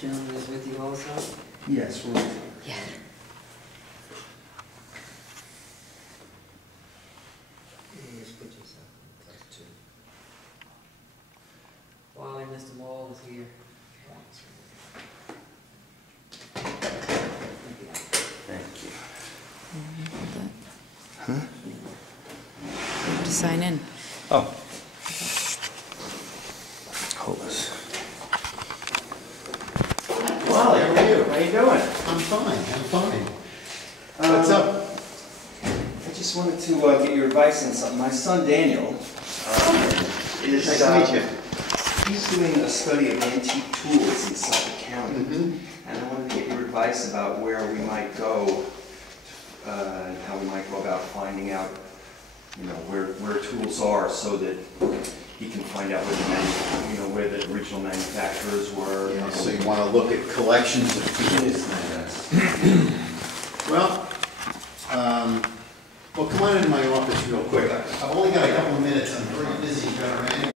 gentleman is with you also? Yes, we're. Yeah. Just put yourself in place too. Wally, Mr. Wall is here. Thank you. Huh? To sign in. Oh. Hold this. Wally, how are you? How you doing? I'm fine. What's up? I just wanted to get your advice on something. My son Daniel is Nice to meet you. He's doing a study of antique tools in Suffolk County, and I wanted to get your advice about where we might go, and how we might go about finding out, you know, where tools are, so that he can find out where the original manufacturers were. So you want to look at collections of tools? Yes. Well,